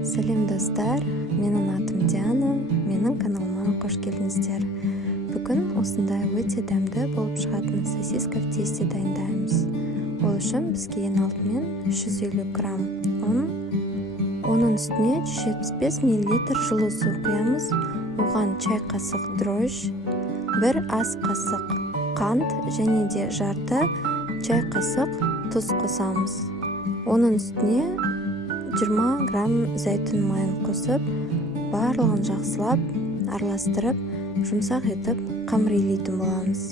Сәлем достар, менің атым Диана, менің каналыма қош келдіңіздер. Бүгін осындай өте дәмді болып шығатын сосиска в тесте дайындаймыз. Ол үшін бізге ең алдымен 350 грамм ұн, оның үстіне 175 мл жылы су құямыз. Оған чай қасық дрожж, 1 ас қасық қант және де жарты чай қасық тұз қосамыз. Оның үстіне 20 грамм зәйтүн майын қосып, барлығын жақсылап, араластырып, жұмсақ етіп қамыр илейтін боламыз.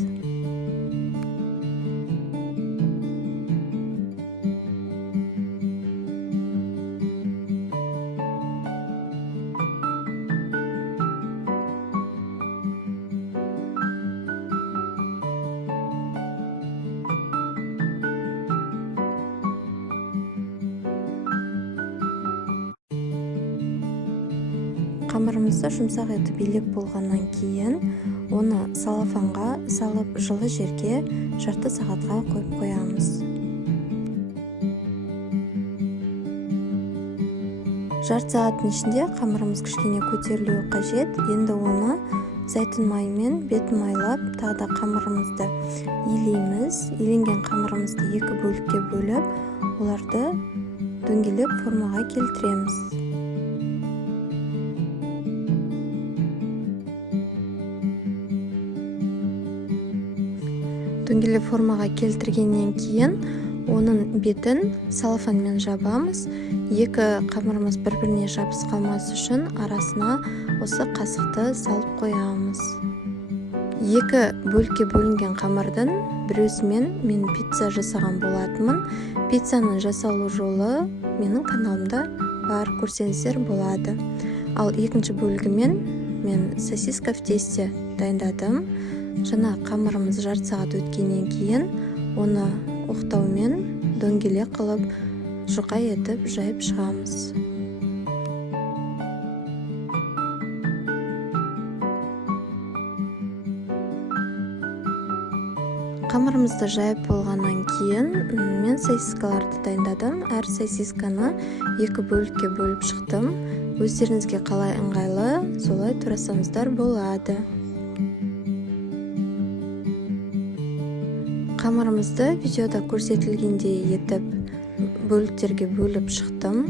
Қамырымызды жұмсақ етіп илеп болғаннан кейін, оны салафанға салып жылы жерге жарты сағатқа қойып қоямыз. Жарты сағаттың ішінде қамырымыз кішкене көтерілуі қажет. Енді оны зәйтүн майымен бетін майлап, тағы да қамырымызды илейміз. Иленген қамырымызды 2 бөлікке бөліп, оларды дөңгелек формаға келтіреміз. Дөңгелек формаға келтіргеннен кейін, оның бетін салафанмен жабамыз. 2 қамырымыз бір-біріне жабыс қалмас үшін арасына осы қасықты салып қоямыз. 2 бөлікке бөлінген қамырдың біреусімен мен пицца жасаған болатынмын. Пиццаның жасалу жолы менің каналымда бар, көрсеңіздер болады. Ал екінші бөлігімен мен сосиска в тесте дайындадым. Жаңа қамырымыз жарты сағат өткеннен кейін, оны оқтаумен дөңгелек қылып, жұқа етіп жайып шығамыз. Қамырымызды жайып болғаннан кейін, мен сосискаларды дайындадым. Әр сосисканы 2 бөлікке бөліп шықтым. Өздеріңізге қалай ыңғайлы, солай турасаңыздар болады. Қамырымызды видеода көрсетілгендей етіп бөліктерге бөліп шықтым.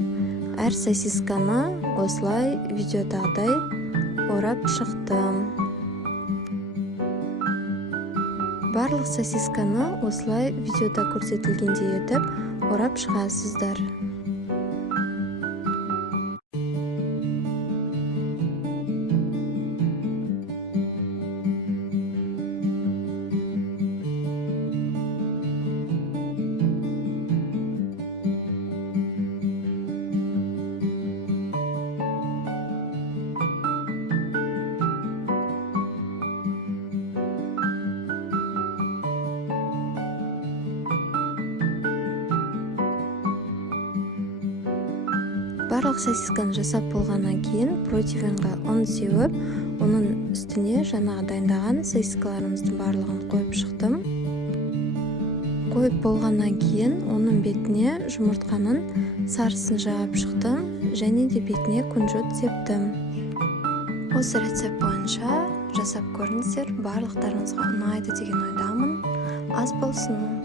Әр сосисканы осылай видеодағыдай орап шықтым. Барлық сосисканы осылай видеода көрсетілгендей етіп орап шығасыздар. Барлық сосисканы жасап болғаннан кейін противенға ұн сеуіп, оның үстіне жаңағы дайындаған сосискаларымыздың барлығын қойып шықтым. Қойып болғаннан кейін оның бетіне жұмыртқаның сарысын жағып шықтым және де бетіне күнжіт септім. Осы рецепт бойынша жасап көріңіздер, барлықтарыңызға ұнайды деген ойдамын. Аз болсын.